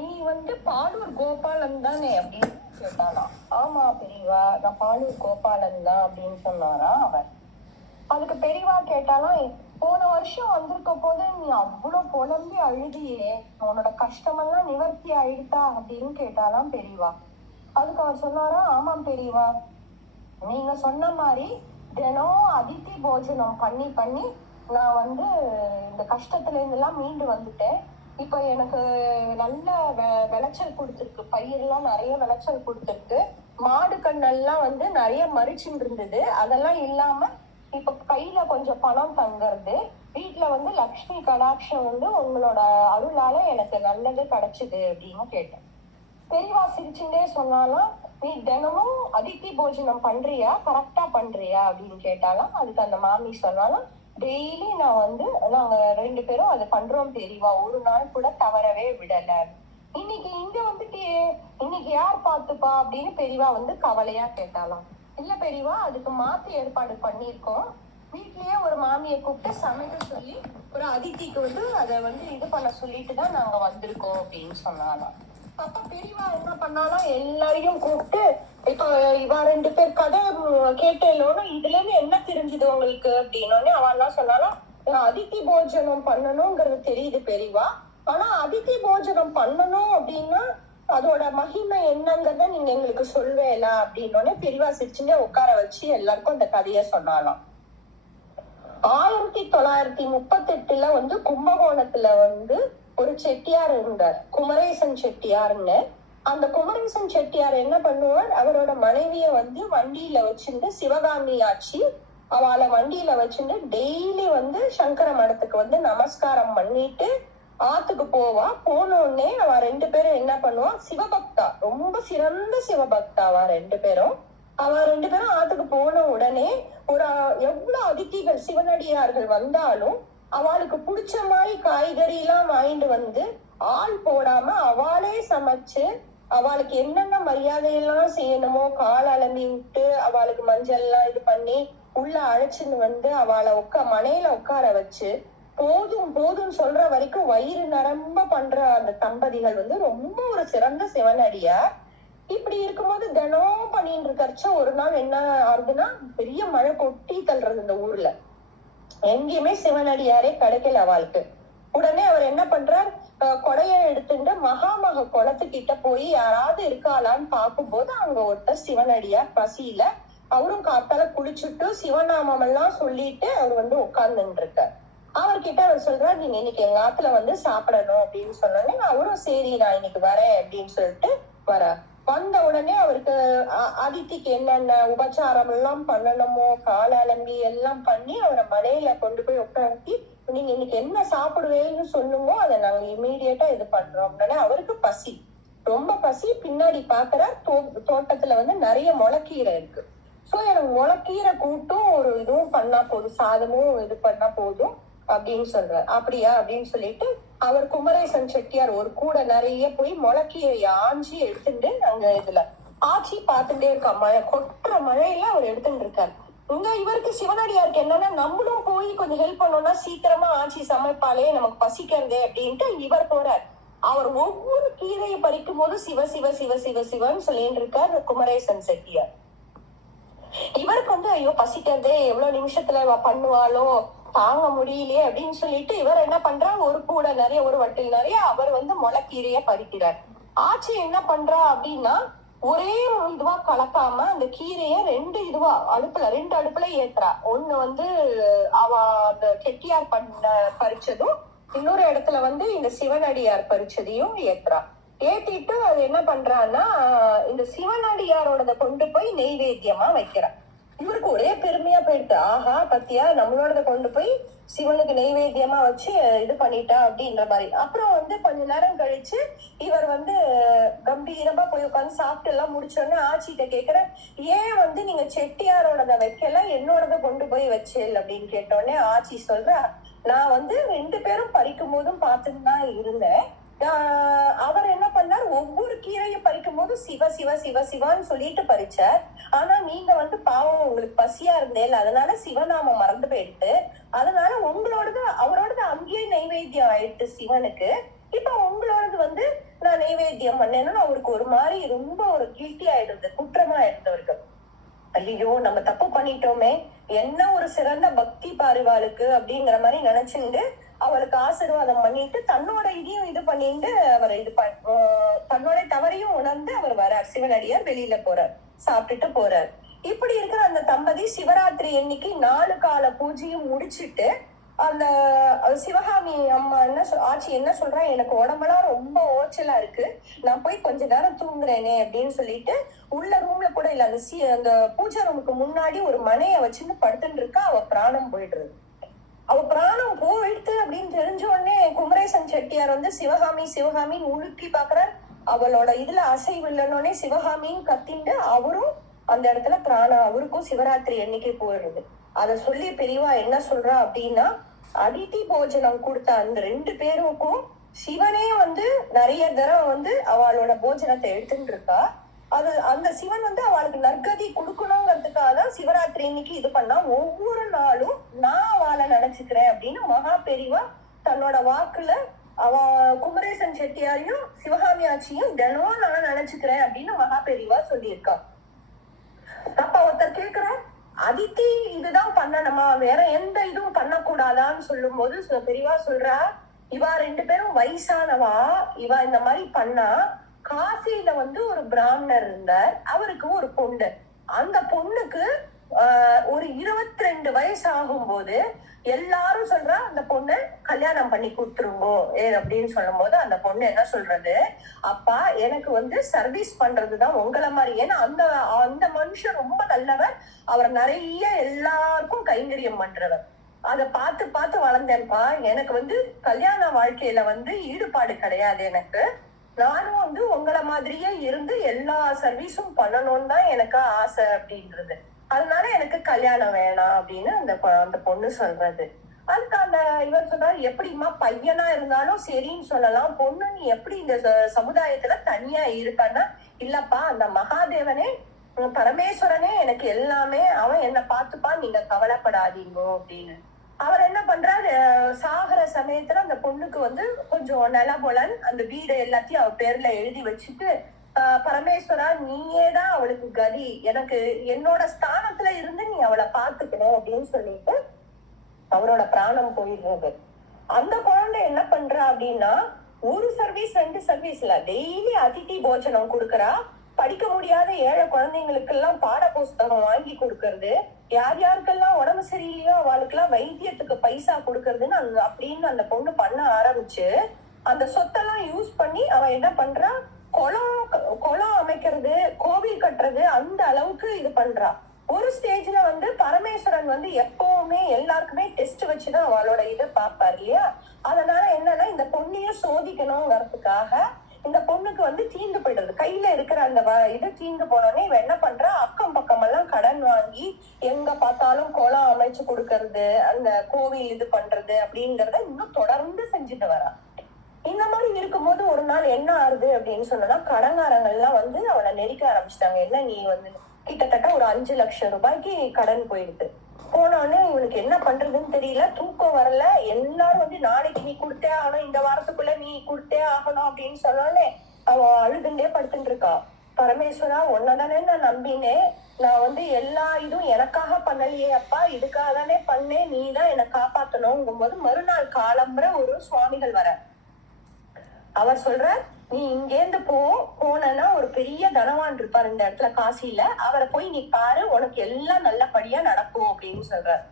நீ பாலூர் கோபாலன் தானே அப்படின்னு கேட்டாலாம். ஆமா பெரியவா, நான் பாலூர் கோபாலன் தான் அப்படின்னு சொன்னாரா அவர். அதுக்கு பெரியவா கேட்டாலாம், போன வருஷம் வந்திருக்க போது நீ அவ்வளவு புலம்பி அழுதியே, உன்னோட கஷ்டமெல்லாம் நிவர்த்தி ஆயிடுதா அப்படின்னு கேட்டாலாம் பெரியவா. அதுக்கு அவர் சொன்னாரா, ஆமாம் பெரியவா, நீங்க சொன்ன மாதிரி தினம் அதித்தி போஜனம் பண்ணி பண்ணி நான் இந்த கஷ்டத்துல இருந்தெல்லாம் மீண்டு வந்துட்டேன். இப்ப எனக்கு நல்ல விளைச்சல் கொடுத்துருக்கு, பயிரெல்லாம் நிறைய விளைச்சல் கொடுத்துருக்கு, மாடு கண்ணெல்லாம் நிறைய மறிச்சுட்டு இருந்தது, அதெல்லாம் இல்லாம இப்ப கையில கொஞ்சம் பணம் தங்குறது, வீட்டுல லக்ஷ்மி கடாட்சம் உங்களோட அருளால எனக்கு நல்லது கிடைச்சுது அப்படின்னு கேட்டேன். பெரியவா சிரிச்சுட்டே சொன்னாலும், நீ தினமும் அதித்தி போஜனம் பண்றியா, கரெக்டா பண்றியா அப்படின்னு கேட்டாலும். அதுக்கு அந்த மாமி சொன்னாலும், டெய்லி நாங்க 2 பேரும் அதை பண்றோம் பெரியவா, ஒரு நாள் கூட தவறவே விடல. இன்னைக்கு இங்க இன்னைக்கு யார் பாத்துப்பா அப்படின்னு பெரியவா கவலையா கேட்டாலாம். இல்ல பெரியவா, அதுக்கு மாத்து ஏற்பாடு பண்ணிருக்கோம், வீட்லயே ஒரு மாமியை கூப்பிட்டு சமைக்க சொல்லி ஒரு அதித்திக்கு அதை இது பண்ண சொல்லிட்டுதான் நாங்க வந்திருக்கோம் அப்படின்னு சொன்னாலாம். அப்ப பெரியவா என்ன பண்ணாலும், எல்லாரையும் கூப்பிட்டு, இப்ப இவா 2 பேர் கதை கேட்டேன்னு இதுல இருந்து என்ன தெரிஞ்சுது உங்களுக்கு அப்படின்னு அவெல்லாம் சொன்னாலும், அதித்தி போஜனம் பண்ணணும்ங்கிறது தெரியுது பெரியவா, ஆனா அதித்தி போஜனம் பண்ணணும் அப்படின்னா அதோட மகிமை என்னங்கிறத நீங்க எங்களுக்கு சொல்வேலா அப்படின்னு பெரியவா சிரிச்சுட்டே உட்கார வச்சு எல்லாருக்கும் அந்த கதைய சொன்னாலாம். 1938 கும்பகோணத்துல ஒரு செட்டியார் இருந்தார், குமரேசன் செட்டியார்னு. அந்த குமரேசன் செட்டியார் என்ன பண்ணுவார், அவரோட மனைவிய வண்டியில வச்சுட்டு, சிவகாமி ஆட்சி, அவளை வண்டியில வச்சுட்டு டெய்லி சங்கர மடத்துக்கு நமஸ்காரம் பண்ணிட்டு ஆத்துக்கு போவா. போனோடனே அவ 2 பேரும் என்ன பண்ணுவா, சிவபக்தா, ரொம்ப சிறந்த சிவபக்தா அவ 2 பேரும். அவ 2 பேரும் ஆத்துக்கு போன உடனே எவ்வளவு அதித்திகள் சிவனடியார்கள் வந்தாலும் அவளுக்கு பிடிச்ச மாதிரி காய்கறி எல்லாம் வாங்கிட்டு ஆள் போடாம அவளே சமைச்சு, அவளுக்கு என்னென்ன மரியாதையெல்லாம் செய்யணுமோ கால் அலம்பி விட்டு, அவளுக்கு மஞ்சள் எல்லாம் இது பண்ணி உள்ள அழைச்சுன்னு அவளை மனையில உட்கார வச்சு போதும் போதும் சொல்ற வரைக்கும் வயிறு நிரம்ப பண்ற அந்த தம்பதிகள் ரொம்ப ஒரு சிறந்த சிவனடியார். இப்படி இருக்கும்போது தினம் பண்ணிட்டு இருக்கறச்ச ஒரு நாள் என்ன ஆகுதுன்னா, பெரிய மழை கொட்டி தள்ளுறது இந்த ஊர்ல, எங்கேயுமே சிவனடியாரே கிடைக்கல அவளுக்கு. உடனே அவர் என்ன பண்றார், கொடைய எடுத்துட்டு மகாமக குளத்துக்கிட்ட போய் யாராவது இருக்காளான்னு பார்க்கும்போது அங்க ஒருத்தர் சிவனடியார் பசியில, அவரும் காத்தால குளிச்சுட்டு சிவநாமம் எல்லாம் சொல்லிட்டு அவர் உட்கார்ந்துட்டு இருக்கார். அவர்கிட்ட அவர் சொல்றாரு, நீங்க இன்னைக்கு எங்க ஆத்துல சாப்பிடணும் அப்படின்னு சொன்னோடனே அவரும் சரி நான் இன்னைக்கு வரேன் அப்படின்னு சொல்லிட்டு வந்த உடனே அவருக்கு அதித்திக்கு என்னென்ன உபச்சாரம் எல்லாம் பண்ணணுமோ கால அலம்பி எல்லாம் பண்ணி அவரை மனையில கொண்டு போய் உட்காந்து, நீங்க இன்னைக்கு என்ன சாப்பிடுவேன்னு சொல்லுங்க, அதை நாங்க இமீடியட்டா இது பண்றோம். அவருக்கு பசி, ரொம்ப பசி. பின்னாடி பாக்குற தோட்டத்துல நிறைய முளைக்கீரை இருக்கு. சோ எனக்கு முளைக்கீரை கூட்டும் ஒரு இதுவும் பண்ணா போதும், சாதமும் இது பண்ணா போதும் அப்படின்னு சொல்றாரு. அப்படியா அப்படின்னு சொல்லிட்டு அவர் குமரேசன் செட்டியார் ஒரு கூட நிறைய போய் முளைக்கீரை ஆஞ்சி எடுத்துட்டு அங்க இதுல ஆச்சி பார்த்துட்டே இருக்கா. மழை கொட்டுற மழையில அவர் எடுத்துட்டு இருக்காரு. இவருக்கு சிவனடியாருக்கு என்னன்னா, நம்மளும் போய் கொஞ்சம் ஹெல்ப் பண்ணோம்னா சீக்கிரமா ஆச்சி சமைப்பாலே, நமக்கு பசிக்கிறதே அப்படின்ட்டு இவர் போறார். அவர் ஒவ்வொரு கீரையை பறிக்கும் போது சிவ சிவ சிவ சிவ சிவன்னு சொல்லிட்டு இருக்கார் குமரேசன் செட்டியார். இவருக்கு ஐயோ பசிக்கிறதே, எவ்வளவு நிமிஷத்துல பண்ணுவாளோ, தாங்க முடியலையே அப்படின்னு சொல்லிட்டு இவர் என்ன பண்றார், ஒரு கூட நிறைய ஒரு வட்டில் நிறைய அவர் முளைக்கீரைய பறிக்கிறார். ஆச்சி என்ன பண்றா அப்படின்னா, ஒரே இதுவா கலக்காம அந்த கீரைய 2 அடுப்புல ஏத்துறா. ஒண்ணு அவ அந்த செட்டியார் பறிச்சதும், இன்னொரு இடத்துல இந்த சிவனடியார் பறிச்சதையும் ஏத்துறா. ஏத்திட்டு அது என்ன பண்றான்னா, இந்த சிவனடியாரோட கொண்டு போய் நெய்வேத்தியமா வைக்கிறா. இவருக்கு ஒரே பெருமையா போயிட்டு, ஆஹா பத்தியா நம்மளோட கொண்டு போய் சிவனுக்கு நெய்வேத்தியமா வச்சு இது பண்ணிட்டா அப்படின்ற மாதிரி. அப்புறம் கொஞ்ச நேரம் கழிச்சு இவர் கம்பீரமா போய் உட்காந்து சாப்பிட்டு எல்லாம் முடிச்சோடனே ஆச்சிட்ட கேக்குற, ஏன் நீங்க செட்டியாரோட வைக்கல, என்னோடத கொண்டு போய் வச்சேல் அப்படின்னு கேட்டோடனே ஆச்சி சொல்ற, நான் 2 பேரும் பறிக்கும் போதும் பார்த்துட்டு தான் இருந்தேன். அவர் என்ன பண்ணார், ஒவ்வொரு கீரையும் பறிக்கும் போது சிவ சிவ சிவ சிவான்னு சொல்லிட்டு பறிச்சார். ஆனா நீங்க பாவம் உங்களுக்கு பசியா இருந்தேன், அதனால சிவநாமம் மறந்து போயிடுத்து, அதனால உங்களோடது அவரோடது அங்கேயே நைவேத்தியம் ஆயிடுத்து சிவனுக்கு. இப்ப உங்களோடது நான் நைவேத்தியம் வைத்தியம் பண்ணேன்னு அவருக்கு ஒரு மாதிரி ரொம்ப ஒரு கில்ட்டி ஆயிடுது, குற்றமா ஆயிடுது அவருக்கு. ஐயோ நம்ம தப்பு பண்ணிட்டோமே, என்ன ஒரு சிறந்த பக்தி பாருவாளுக்கு அப்படிங்கிற மாதிரி நினைச்சுட்டு அவளுக்கு ஆசீர்வாதம் பண்ணிட்டு தன்னோட இதையும் இது பண்ணிட்டு அவர் தன்னோட தவறையும் உணர்ந்து அவர் வரார். சிவனடியார் வெளியில போறார், சாப்பிட்டுட்டு போறார். இப்படி இருக்கிற அந்த தம்பதி சிவராத்திரி அன்னைக்கு 4 கால பூஜையும் முடிச்சிட்டு அந்த சிவகாமி அம்மா ஆட்சி என்ன சொல்றா, எனக்கு உடம்பெல்லாம் ரொம்ப ஓச்சலா இருக்கு, நான் போய் கொஞ்ச நேரம் தூங்குறேனே அப்படின்னு சொல்லிட்டு உள்ள ரூம்ல கூட இல்ல, அந்த பூஜை ரூமுக்கு முன்னாடி ஒரு மனைய வச்சுன்னு படுத்துட்டு இருக்கா. அவ பிராணம் போயிடுறது. அவ பிராணம் போயிடுத்து அப்படின்னு தெரிஞ்ச உடனே குமரேசன் செட்டியார் சிவகாமி சிவகாமின்னு உலுக்கி பாக்குறார். அவளோட இதுல அசைவு இல்லைன்னொடனே சிவகாமியும் கத்திண்டு அவரும் அந்த இடத்துல பிராணம் அவருக்கும் சிவராத்திரி எண்ணிக்கை போயிடுது. அத சொல்லி பெரியவா என்ன சொல்றா அப்படின்னா, அதிதி போஜனம் கொடுத்த அந்த 2 பேருக்கும் சிவனே நிறைய தரம் அவளோட போஜனத்தை எடுத்துட்டு இருக்கா. அந்த சிவன் அவளுக்கு நற்கதி கொடுக்கணுங்கிறதுக்காக தான் சிவராத்திரி இன்னைக்கு இது பண்ணா. ஒவ்வொரு நாளும் நான் அவளை நினைச்சுக்கிறேன் அப்படின்னு மகா பெரியவா தன்னோட வாக்குல அவ குமரேசன் செட்டியாரையும் சிவகாமி ஆட்சியும் தினம் நான் நினைச்சுக்கிறேன் அப்படின்னு மகா பெரியவா சொல்லியிருக்கா. அப்ப ஒருத்தர் கேக்குற, அதித்தி இதுதான் பண்ணணுமா, வேற எந்த இதுவும் பண்ணக்கூடாதான்னு சொல்லும் போது பெரியவா சொல்றா, இவா 2 பேரும் வயசானவா, இவா இந்த மாதிரி பண்ணா. காசியில ஒரு பிராமணர் இருந்தார், அவருக்கு ஒரு பொண்ணு. அந்த பொண்ணுக்கு ஒரு 22 வயசு ஆகும் போது எல்லாரும் சொல்றா அந்த பொண்ணு கல்யாணம் பண்ணி கொடுத்துருங்கோ அப்படின்னு சொல்லும் போது அந்த பொண்ணு என்ன சொல்றது, அப்பா எனக்கு சர்வீஸ் பண்றதுதான் உங்களை மாதிரி. ஏன்னா அந்த அந்த மனுஷன் ரொம்ப நல்லவர், அவர் நிறைய எல்லாருக்கும் கைங்கரியம் பண்றவர். அத பார்த்து பார்த்து வளர்ந்தேன்ப்பா. எனக்கு கல்யாண வாழ்க்கையில ஈடுபாடு கிடையாது. எனக்கு நானும் உங்களை மாதிரியே இருந்து எல்லா சர்வீஸும் பண்ணணும்னு தான் எனக்கு ஆசை அப்படின்றது. அதனால எனக்கு கல்யாணம் வேணாம் அப்படின்னு அந்த பொண்ணு சொல்றது. அதுக்கு இவர் சொல்றாரு, எப்படிமா பையனா இருந்தாலும் சரின்னு சொல்லலாம், பொண்ணு நீ எப்படி இந்த சமுதாயத்துல தனியா இருக்கான்னா, இல்லப்பா அந்த மகாதேவனே பரமேஸ்வரனே எனக்கு எல்லாமே, அவன் என்ன பார்த்துப்பா, நீங்க கவலைப்படாதீங்க அப்படின்னு. அவர் என்ன பண்றாரு, சாகர சமயத்துல அந்த பொண்ணுக்கு கொஞ்சம் நிலபுலன் அந்த வீடு எல்லாத்தையும் அவ பேர்ல எழுதி வச்சுட்டு, பரமேஸ்வரா நீயேதான் அவளுக்கு கதி, எனக்கு என்னோட ஸ்தானத்துல இருந்து நீ அவளை பாத்துக்கணும் அப்படின்னு சொல்லிட்டு அவரோட பிராணம் போயிடுறது. அந்த குழந்தை என்ன பண்றா அப்படின்னா, ஒரு சர்வீஸ் 2 சர்வீஸ் இல்ல, டெய்லி அதிதி போஜனம் கொடுக்கறா. படிக்க முடியாத ஏழை குழந்தைங்களுக்கு எல்லாம் பாட புஸ்தகம் வாங்கி கொடுக்கறது, யார் யாருக்கெல்லாம் உடம்பு சரியில்லையோ அவளுக்கெல்லாம் வைத்தியத்துக்கு பைசா கொடுக்கறதுன்னு அப்படின்னு அந்த பொண்ணு பண்ண ஆரம்பிச்சு அந்த சொத்தெல்லாம் யூஸ் பண்ணி அவ என்ன பண்றா, குளம் அமைக்கிறது, கோவில் கட்டுறது, அந்த அளவுக்கு இது பண்றா. ஒரு ஸ்டேஜ்ல பரமேஸ்வரன் எப்பவுமே எல்லாருக்குமே டெஸ்ட் வச்சுதான் அவளோட இதை பாப்பாரு இல்லையா. அதனால என்னன்னா இந்த பொண்ணையும் சோதிக்கணுங்கிறதுக்காக இந்த பொண்ணுக்கு தீந்து போயிடுறது. கையில இருக்கிற அந்த இது தீந்து போனோடனே இவ என்ன பண்றா, அக்கம் பக்கம் எல்லாம் கடன் வாங்கி எங்க பார்த்தாலும் குளம் அமைச்சு கொடுக்கறது, அந்த கோவில் இது பண்றது அப்படிங்கறத இன்னும் தொடர்ந்து செஞ்சுட்டு வரா. இந்த மாதிரி இருக்கும்போது ஒரு நாள் என்ன ஆகுது அப்படின்னு சொன்னா, கடன்காரங்கள்லாம் அவளை நெருக்க ஆரம்பிச்சிட்டாங்க. என்ன நீ கிட்டத்தட்ட ஒரு 5 லட்சம் ரூபாய்க்கு கடன் போயிடுது. போனோடனே இவனுக்கு என்ன பண்றதுன்னு தெரியல, தூக்கம் வரல. எல்லாரும் நாளைக்கு நீ கொடுத்தே ஆகணும், இந்த வாரத்துக்குள்ள நீ கொடுத்தே ஆகணும் அப்படின்னு சொன்னோடனே அவ அழுதுண்டே படுத்துட்டு இருக்கா. பரமேஸ்வரா உன்னதானே நான் நம்பினேன், நான் எல்லா இதுவும் எனக்காக பண்ணலையே அப்பா, இதுக்காக தானே பண்ணேன், நீ தான் என்னை காப்பாத்தணுங்கும் போது மறுநாள் காலம்புற ஒரு சுவாமிகள் வர. அவர் சொல்ற, நீ இங்கேந்து போனா ஒரு பெரிய தனவான் இருப்பார் இந்த இடத்துல காசியில, அவரை போய் நீ பாரு, உனக்கு எல்லாம் நல்லபடியா நடக்கும் அப்படின்னு சொல்றாரு.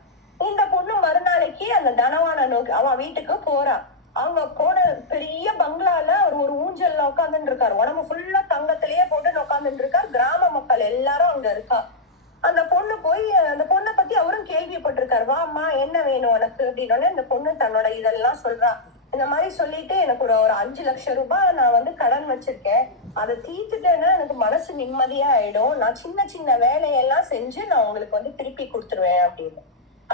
இந்த பொண்ணு மறுநாளைக்கு அந்த தனவான நோக்கி அவ வீட்டுக்கு போறா. அவங்க போன பெரிய பங்களால ஒரு ஊஞ்சல்ல உட்காந்துட்டு இருக்காரு, உடம்பு ஃபுல்லா தங்கத்திலேயே போட்டு உட்காந்துட்டு இருக்காரு. கிராம மக்கள் எல்லாரும் அங்க இருக்கா. அந்த பொண்ணு போய் அந்த பொண்ணை பத்தி அவரும் கேள்விப்பட்டிருக்காரு. வாமா என்ன வேணும் உனக்கு அப்படின்னு. இந்த பொண்ணு தன்னோட இதெல்லாம் சொல்றா. இந்த மாதிரி சொல்லிட்டு, எனக்கு ஒரு 5 லட்சம் ரூபாய் நான் கடன் வச்சிருக்கேன், அதை தீர்த்துட்டேன்னா எனக்கு மனசு நிம்மதியா ஆயிடும், நான் சின்ன சின்ன வேலையெல்லாம் செஞ்சு நான் உங்களுக்கு திருப்பி கொடுத்துருவேன் அப்படின்னு.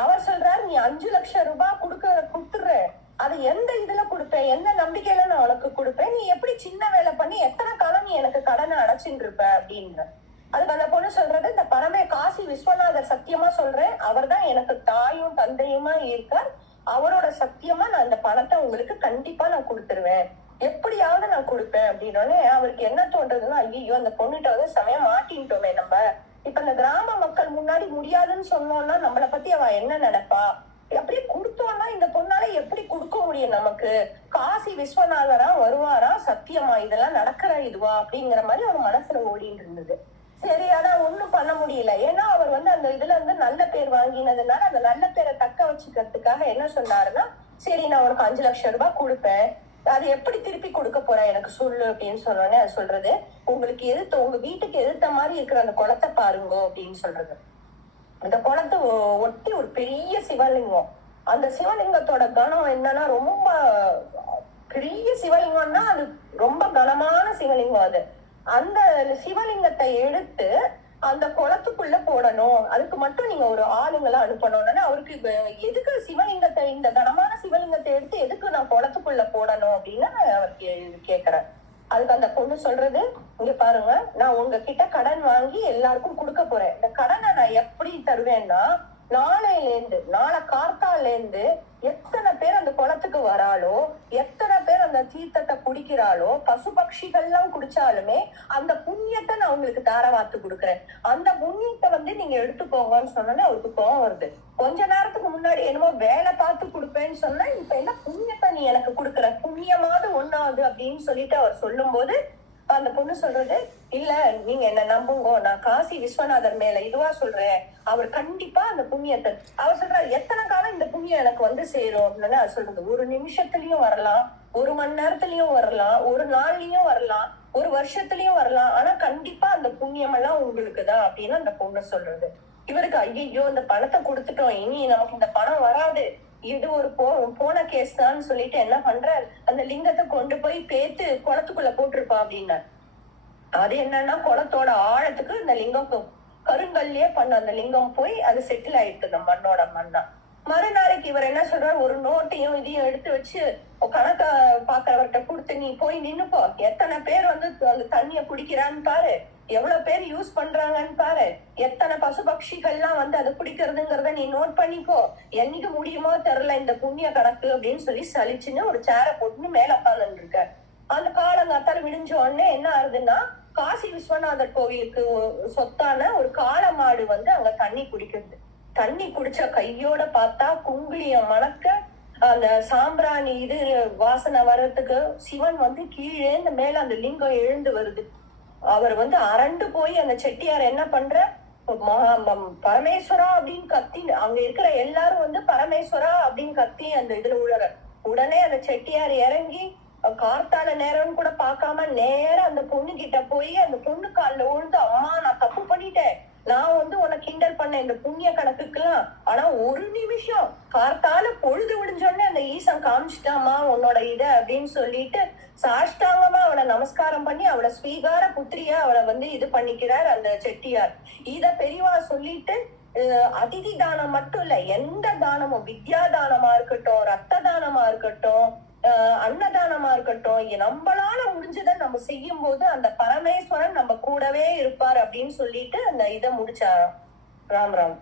அவர் சொல்றாரு, நீ 5 லட்சம் ரூபாய் கொடுத்துடுறேன், அது எந்த இதுல கொடுப்பேன், எந்த நம்பிக்கையில நான் உனக்கு கொடுப்பேன், நீ எப்படி சின்ன வேலை பண்ணி எத்தனை காலம் நீ எனக்கு கடனை அடைச்சுட்டு இருப்ப அப்படின்னு. அதுக்கு அந்த பொண்ணு சொல்றது, இந்த காசி விஸ்வநாதர் சத்தியமா சொல்றேன், அவர் தான் எனக்கு தாயும் தந்தையுமா இருக்கார், அவரோட சத்தியமா நான் இந்த பணத்தை உங்களுக்கு கண்டிப்பா நான் கொடுத்துருவேன், எப்படியாவது நான் கொடுப்பேன் அப்படின்னோடனே அவருக்கு என்ன தோன்றதுன்னா, ஐயோ அந்த பொண்ணுகிட்ட வந்து செமையா மாட்டின்ட்டோமே நம்ம. இப்ப இந்த கிராம மக்கள் முன்னாடி முடியாதுன்னு சொன்னோம்னா நம்மளை பத்தி அவ என்ன நினைப்பா, அப்படியே கொடுத்தோம்னா இந்த பொண்ணால எப்படி கொடுக்க முடியும் நமக்கு, காசி விஸ்வநாதரா வருவாரா, சத்தியமா இதெல்லாம் நடக்கிற இதுவா அப்படிங்கிற மாதிரி ஒரு மனசுல ஓடிட்டு இருந்தது. சரி, ஆனா ஒண்ணும் பண்ண முடியல. ஏன்னா அவர் வந்து அந்த இதுல இருந்து நல்ல பேர் வாங்கினதுனால அந்த நல்ல பேரை தக்க வச்சுக்கிறதுக்காக என்ன சொன்னாருன்னா, சரி நான் உனக்கு 5 லட்சம் ரூபாய் கொடுப்பேன், அது எப்படி திருப்பி கொடுக்க போறேன் எனக்கு சொல்லு அப்படின்னு சொன்னோன்னே அது சொல்றது, உங்களுக்கு எதிர்த்து உங்க வீட்டுக்கு எதிர்த்த மாதிரி இருக்கிற அந்த குளத்தை பாருங்க அப்படின்னு சொல்றது. அந்த குளத்தை ஒட்டி ஒரு பெரிய சிவலிங்கம். அந்த சிவலிங்கத்தோட கனம் என்னன்னா, ரொம்ப பெரிய சிவலிங்கம்னா அது ரொம்ப கனமான சிவலிங்கம். அது அந்த சிவலிங்கத்தை எடுத்து அந்த குளத்துக்குள்ள போடணும், அதுக்கு மட்டும் நீங்க ஒரு ஆளுங்களை அனுப்பணும்னு அவருக்கு எதுக்கு சிவலிங்கத்தை, இந்த கனமான சிவலிங்கத்தை எடுத்து எதுக்கு நான் குளத்துக்குள்ள போடணும் அப்படின்னு அவர் கேக்குறார். அதுக்கு அந்த பொண்ணு சொல்றது, இங்க பாருங்க, நான் உங்ககிட்ட கடன் வாங்கி எல்லாருக்கும் கொடுக்க போறேன். இந்த கடனை நான் எப்படி தருவேன்னா, நாளை கார்த்தால இருந்து எத்தனை பேர் அந்த குளத்துக்கு வராளோ, எத்தனை பேர் அந்த தீர்த்தத்தை குடிக்கிறாளோ, பசு பட்சிகள் எல்லாம் குடிச்சாலுமே அந்த புண்ணியத்தை நான் உங்களுக்கு தாரவாத்து கொடுக்குறேன், அந்த புண்ணியத்தை வந்து நீங்க எடுத்துக்கோங்கன்னு சொன்னோன்னே அவருக்கு கோவம் வருது. கொஞ்ச நேரத்துக்கு முன்னாடி என்னமோ வேலை பார்த்து கொடுப்பேன்னு சொன்னா, இப்ப என்ன புண்ணியத்தை நீ எனக்கு கொடுக்குற, புண்ணியமாவது ஒண்ணாது அப்படின்னு சொல்லிட்டு அவர் சொல்லும் போது அந்த பொண்ணு சொல்றது, இல்ல நீங்க என்ன நம்புங்க, நான் காசி விஸ்வநாதர் மேல இதுவா சொல்றேன், அவர் கண்டிப்பா அந்த புண்ணியத்தை, அவர் சொல்றாரு எத்தனை காலம் இந்த புண்ணியம் எனக்கு வந்து சேரும் அப்படின்னு அவர் சொல்றது, ஒரு நிமிஷத்துலயும் வரலாம், ஒரு மணி நேரத்துலயும் வரலாம், ஒரு நாள்லயும் வரலாம், ஒரு வருஷத்துலயும் வரலாம், ஆனா கண்டிப்பா அந்த புண்ணியம் எல்லாம் உங்களுக்குதான் அப்படின்னு அந்த பொண்ணு சொல்றது. இவருக்கு ஐயோ இந்த பணத்தை கொடுத்துட்டோம், இனி நமக்கு இந்த பணம் வராது, இது ஒரு போன கேஸ் தான் சொல்லிட்டு என்ன பண்ற, அந்த லிங்கத்தை கொண்டு போய் பேத்து குளத்துக்குள்ள போட்டிருப்பா அப்படின்னா. அது என்னன்னா, குளத்தோட ஆழத்துக்கு இந்த லிங்கம் கருங்கல்லே பண்ண அந்த லிங்கம் போய் அது செட்டில் ஆயிட்டு இந்த மண்ணோட மண்ணா. மறுநாளைக்கு இவர் என்ன சொல்றாரு, ஒரு நோட்டையும் இதையும் எடுத்து வச்சு கணக்க பாக்குறவர்கிட்ட கொடுத்து, நீ போய் நின்னுப்போ, எத்தனை பேர் வந்து அந்த தண்ணிய குடிக்கிறான்னு பாரு, எவ்வளவு பேர் யூஸ் பண்றாங்கன்னு பாரு, எத்தனை பசு பட்சிகள்லாம் வந்து அது குடிக்கிறதுங்கிறத நீ நோட் பண்ணிக்கோ, என்னைக்கு முடியுமோ தெரியல இந்த புண்ணிய கணக்கு அப்படின்னு சொல்லி சலிச்சுன்னு ஒரு சேரை போட்டுன்னு மேல உட்கார்ந்து இருக்க. அந்த காலங்காத்தால விடிஞ்ச உடனே என்ன ஆகுதுன்னா, காசி விஸ்வநாதர் கோவிலுக்கு சொத்தான ஒரு காளை மாடு வந்து அங்க தண்ணி குடிக்கிறது. தண்ணி குடிச்ச கையோட பார்த்தா குங்குளியம் மணக்க அந்த சாம்பிராணி இது வாசனை வர்றதுக்கு சிவன் வந்து கீழே இந்த மேல அந்த லிங்கம் எழுந்து வருது. அவர் வந்து அரண்டு போய் அந்த செட்டியார் என்ன பண்ற, பரமேஸ்வரா அப்படின்னு கத்தி, அங்க இருக்கிற எல்லாரும் வந்து பரமேஸ்வரா அப்படின்னு கத்தி அந்த இதுல உழற. உடனே அந்த செட்டியார் இறங்கி கார்த்தால நேரம்னு கூட பார்க்காம நேரம் அந்த பொண்ணு கிட்ட போய் அந்த பொண்ணு காலில் விழுந்து, அம்மா நான் தப்பு பண்ணிட்டேன், நான் வந்து உனக்கு கிண்டல் பண்ண இந்த புண்ணிய கணக்குக்கெல்லாம், ஆனா ஒரு நிமிஷம் கார்த்தால பொழுது விடிஞ்சோடனே அந்த ஈசன் காமிச்சிட்டாமா உன்னோட இத அப்படின்னு சொல்லிட்டு சாஷ்டாங்கமா அவளை நமஸ்காரம் பண்ணி அவளை ஸ்வீகார புத்திரியா அவளை வந்து இது பண்ணிக்கிறார் அந்த செட்டியார். இத பெரியவா சொல்லிட்டு, அதிதி தானம் மட்டும் இல்ல, எந்த தானமும், வித்யா தானமா இருக்கட்டும், ரத்த தானமா இருக்கட்டும், அன்னதானமா இருக்கட்டும், நம்மளால முடிஞ்சதை நம்ம செய்யும் போது அந்த பரமேஸ்வரன் நம்ம கூடவே இருப்பார் அப்படின்னு சொல்லிட்டு அந்த இதை முடிச்சாராம். ராம் ராம்.